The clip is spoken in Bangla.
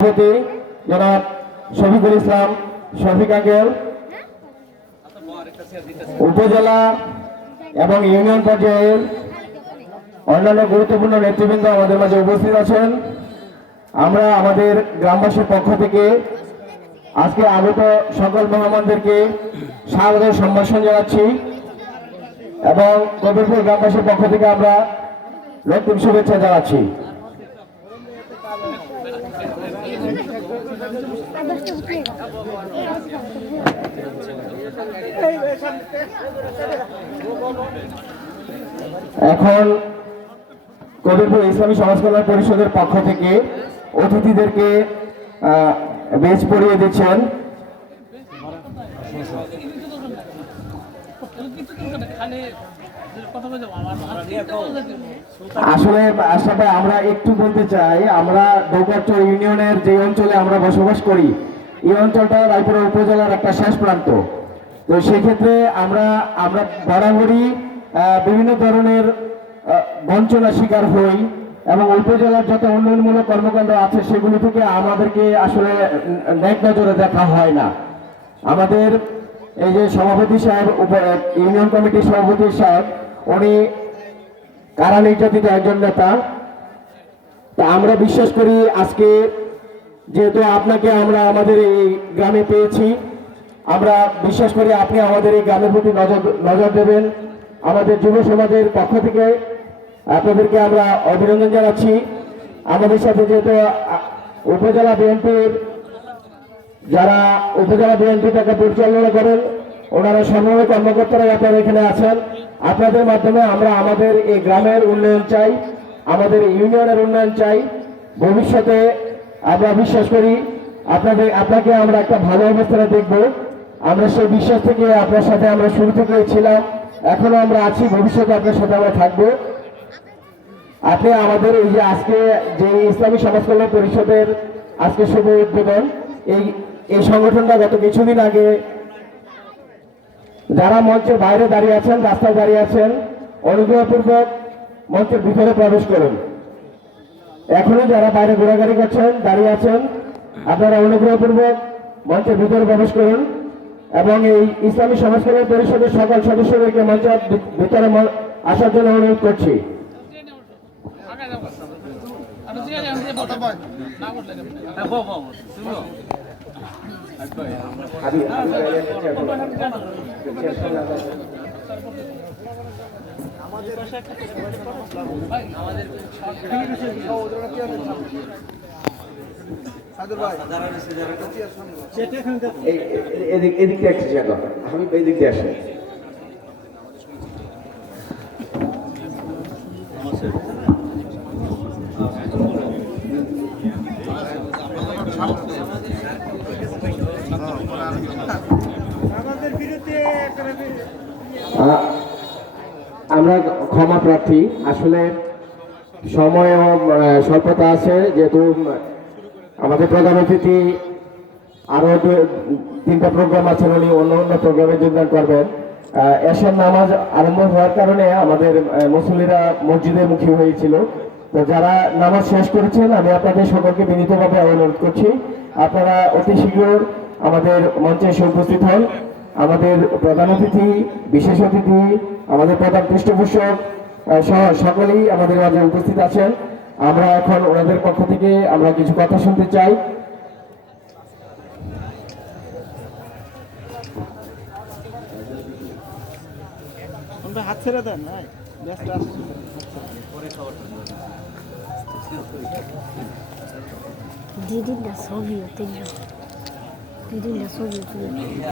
সভাপতি জনাব শফিকুল ইসলাম শফিক আঙ্কেল, উপজেলা এবং ইউনিয়ন পর্যায়ের অন্যান্য গুরুত্বপূর্ণ নেতৃবৃন্দ আমাদের মাঝে উপস্থিত আছেন। আমরা আমাদের গ্রামবাসীর পক্ষ থেকে আজকে আগত সকল মেহমানদেরকে স্বাগত সম্ভাষণ জানাচ্ছি এবং কবিরপুর গ্রামবাসীর পক্ষ থেকে আমরা রক্তিম শুভেচ্ছা জানাচ্ছি। এখন কবিরপুর ইসলামী সমাজ কল্যাণ পরিষদের পক্ষ থেকে অতিথিদেরকে বেঞ্চ পড়িয়ে দিচ্ছেন। আসলে আমরা একটু বলতে চাই, আমরা ডৌকারচর ইউনিয়নের যে অঞ্চলে আমরা বসবাস করি, এই অঞ্চলটা রায়পুরা উপজেলার একটা শেষ প্রান্ত। তো সেক্ষেত্রে আমরা বরাবরই বিভিন্ন ধরনের বঞ্চনার শিকার হই এবং উপজেলার যত উন্নয়নমূলক কর্মকাণ্ড আছে সেগুলো থেকে আমাদেরকে আসলে ন্যাক নজরে দেখা হয় না। আমাদের এই যে সভাপতি সাহেব, ইউনিয়ন কমিটির সভাপতি সাহেব, উনি কারা নির্যাতিত একজন নেতা। তা আমরা বিশ্বাস করি আজকে যেহেতু আপনাকে আমরা আমাদের এই গ্রামে পেয়েছি, আমরা বিশ্বাস করি আপনি আমাদের এই গ্রামের প্রতি নজর দেবেন। আমাদের যুব সমাজের পক্ষ থেকে আপনাদেরকে আমরা অভিনন্দন জানাচ্ছি। আমাদের সাথে যেহেতু উপজেলা বিএনপির যারা উপজেলা বিএনপিটাকে পরিচালনা করেন, ওনারা সমন্বয় কর্মকর্তারা আপনারা এখানে আছেন। আপনাদের মাধ্যমে আমরা আমাদের এই গ্রামের উন্নয়ন চাই, আমাদের ইউনিয়নের উন্নয়ন চাই। ভবিষ্যতে আমরা বিশ্বাস করি আপনাকে আমরা একটা ভালো অবস্থানে দেখব। আমরা সেই বিশ্বাস থেকে আপনার সাথে আমরা শুরু থেকে ছিলাম, এখনো আমরা আছি, ভবিষ্যতে আপনার সাথে আমরা থাকবো। আপনি আমাদের এই যে আজকে যে ইসলামী সমাজ কল্যাণ পরিষদের আজকে শুভ উদ্বোধন, এই সংগঠনটা গত কিছুদিন আগে যারা মঞ্চের বাইরে দাঁড়িয়ে আছেন, রাস্তায় দাঁড়িয়ে আছেন, অনুগ্রহপূর্বক মঞ্চের ভিতরে প্রবেশ করুন। এখনো যারা বাইরে ঘোরাঘুরি করছেন, দাঁড়িয়ে আছেন, আপনারা অনুগ্রহপূর্বক মঞ্চের ভিতরে প্রবেশ করুন এবং এই ইসলামী সমাজ কল্যাণ পরিষদের সকল সদস্যদেরকে মঞ্চের ভিতরে আসার জন্য অনুরোধ করছি। এদিক দিয়ে আমি এদিক দিয়ে আসি। আমরা ক্ষমা প্রার্থী, আসলে সময় স্বল্পতা আছে, যেহেতু আমাদের প্রধান অতিথি আরো 3টা প্রোগ্রাম আছে, উনি অন্য প্রোগ্রামে যোগদান করবেন। এশার নামাজ আরম্ভ হওয়ার কারণে আমাদের মুসল্লিরা মসজিদে মুখী হয়েছিল। তো যারা নামাজ শেষ করেছেন, আমি আপনাদের সকলকে বিনীতভাবে অনুরোধ করছি আপনারা অতি শীঘ্র আমাদের মঞ্চে এসে উপস্থিত হন। আমাদের প্রধান অতিথি, বিশেষ অতিথি, আমাদের প্রধান পৃষ্ঠপোষক সকলেই আমাদের মাঝে উপস্থিত আছেন। আমরা এখন ওনাদের পক্ষ থেকে আমরা কিছু কথা শুনতে চাই। হাত ছেড়ে দেন, দিদিটা ছবি